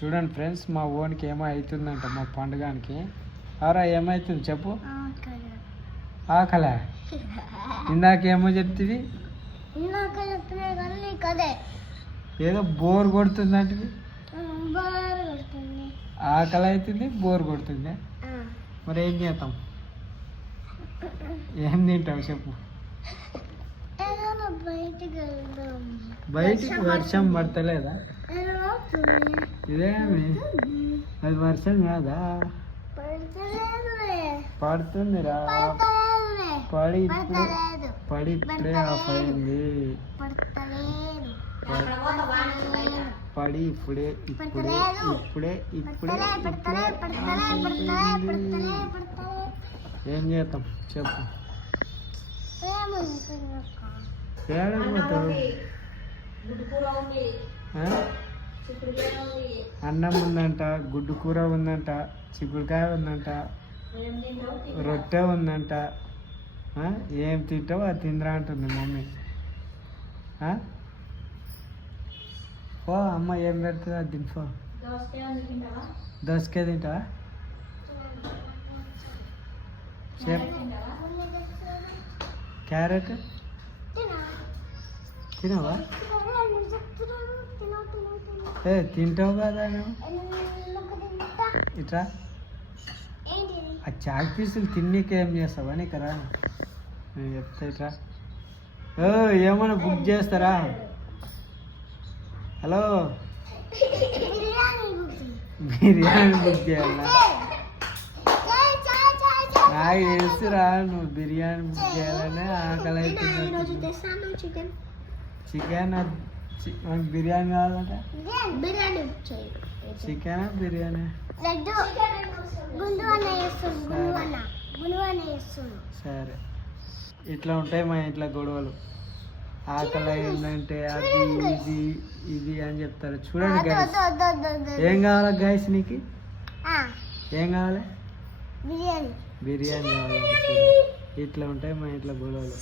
చూడండి ఫ్రెండ్స్, మా ఓన్కి ఏమో అవుతుందంట మా పండుగానికి. అవరా ఏమవుతుంది చెప్పు. ఆకలే ఇందాకేమో చెప్తుంది, ఏదో బోర్ కొడుతుందంటే ఆకలి అవుతుంది, బోర్ కొడుతుంది. మరి ఏం చేద్దాం, ఏం తింటావు చెప్పు. బయటికి వర్షం పడతలేదా? ఇదేమి అది వర్షం కాదా? పడుతుందిరా, పడి ఇప్పుడే ఆఫ్ అయింది. పడి ఇప్పుడే ఏం చేద్దాం చెప్పు. ఏడపోతావు? అన్నం ఉందంట, గుడ్డు కూర ఉందంట, చిక్కుడుకాయ ఉందంట, రొట్టె ఉందంట. ఏం తింటావు అది తిందిరా అంటుంది మమ్మీ. ఓ అమ్మ ఏం పెడుతుంది అది తింటా. దోసకాయ తింటావా? క్యారెట్ తినవా? ఏ తింటావు కదా నువ్వు. ఇట్రా ఆ చాక్ పీసులు తిన్నీకి ఏం చేస్తావా? నీకు రా నేను చెప్తా. ఇట్రా. ఏమన్నా బుక్ చేస్తారా? హలో, బిర్యానీ బుక్ చేయాలా? నాకు తెలుసురా నువ్వు బిర్యానీ బుక్ చేయాలనే ఆకలి అవుతుంది. చికెన్ మనకు బిర్యానీ కావాలంట. చికెనా బిర్యానీ? సరే, ఇట్లా ఉంటాయి మా ఇంట్లో గొడవలు. ఆకలి అయిందంటే అది ఇది ఇది అని చెప్తారు. చూడండి గైస్, ఏం కావాలా గైస్ నీకు? ఏం కావాలి? బిర్యానీ కావాలి. ఇట్లా ఉంటాయి మా ఇంట్లో గొడవలు.